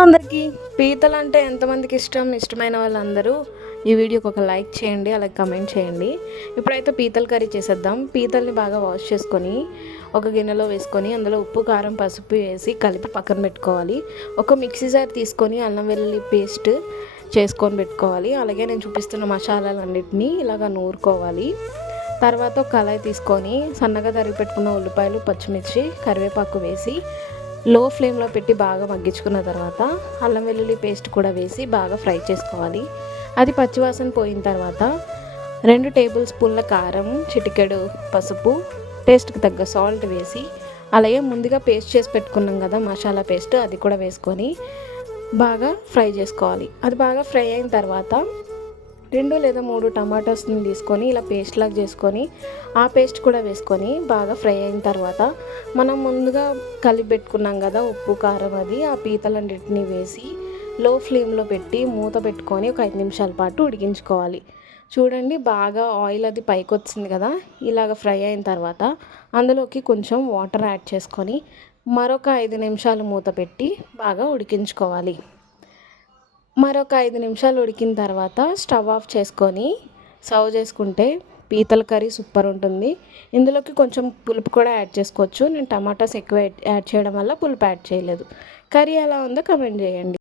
అందరికీ పీతలు అంటే ఎంతమందికి ఇష్టం ఇష్టమైన వాళ్ళందరూ ఈ వీడియోకి ఒక లైక్ చేయండి అలాగే కమెంట్ చేయండి. ఇప్పుడైతే పీతల కర్రీ చేసేద్దాం. పీతల్ని బాగా వాష్ చేసుకొని ఒక గిన్నెలో వేసుకొని అందులో ఉప్పు కారం పసుపు వేసి కలిపి పక్కన పెట్టుకోవాలి. ఒక మిక్సీ జార్ తీసుకొని అల్లం వెల్లుల్లి పేస్ట్ చేసుకొని పెట్టుకోవాలి. అలాగే నేను చూపిస్తున్న మసాలాలన్నింటినీ ఇలాగ నూరుకోవాలి. తర్వాత ఒక కళాయి తీసుకొని సన్నగా తరిగి పెట్టుకున్న ఉల్లిపాయలు పచ్చిమిర్చి కరివేపాకు వేసి లో ఫ్లేమ్లో పెట్టి బాగా మగ్గించుకున్న తర్వాత అల్లం వెల్లుల్లి పేస్ట్ కూడా వేసి బాగా ఫ్రై చేసుకోవాలి. అది పచ్చివాసన పోయిన తర్వాత రెండు టేబుల్ స్పూన్ల కారం చిటికెడు పసుపు టేస్ట్కి తగ్గ సాల్ట్ వేసి అలాగే ముందుగా పేస్ట్ చేసి పెట్టుకున్నాం కదా మసాలా పేస్ట్ అది కూడా వేసుకొని బాగా ఫ్రై చేసుకోవాలి. అది బాగా ఫ్రై అయిన తర్వాత రెండు లేదా మూడు టమాటోస్ని తీసుకొని ఇలా పేస్ట్ లాగా చేసుకొని ఆ పేస్ట్ కూడా వేసుకొని బాగా ఫ్రై అయిన తర్వాత మనం ముందుగా కలిపి పెట్టుకున్నాం కదా ఉప్పు కారం అది ఆ పీతలన్నిటిని వేసి లో ఫ్లేమ్లో పెట్టి మూత పెట్టుకొని ఒక ఐదు నిమిషాల పాటు ఉడికించుకోవాలి. చూడండి బాగా ఆయిల్ అది పైకి వచ్చింది కదా ఇలాగ ఫ్రై అయిన తర్వాత అందులోకి కొంచెం వాటర్ యాడ్ చేసుకొని మరొక ఐదు నిమిషాలు మూత పెట్టి బాగా ఉడికించుకోవాలి. మరొక ఐదు నిమిషాలు ఉడికిన తర్వాత స్టవ్ ఆఫ్ చేసుకొని సర్వ్ చేసుకుంటే పీతల కర్రీ సూపర్ ఉంటుంది. ఇందులోకి కొంచెం పులుపు కూడా యాడ్ చేసుకోవచ్చు. నేను టమాటాస్ ఎక్కువ యాడ్ చేయడం వల్ల పులుపు యాడ్ చేయలేదు. కర్రీ ఎలా ఉందో కమెంట్ చేయండి.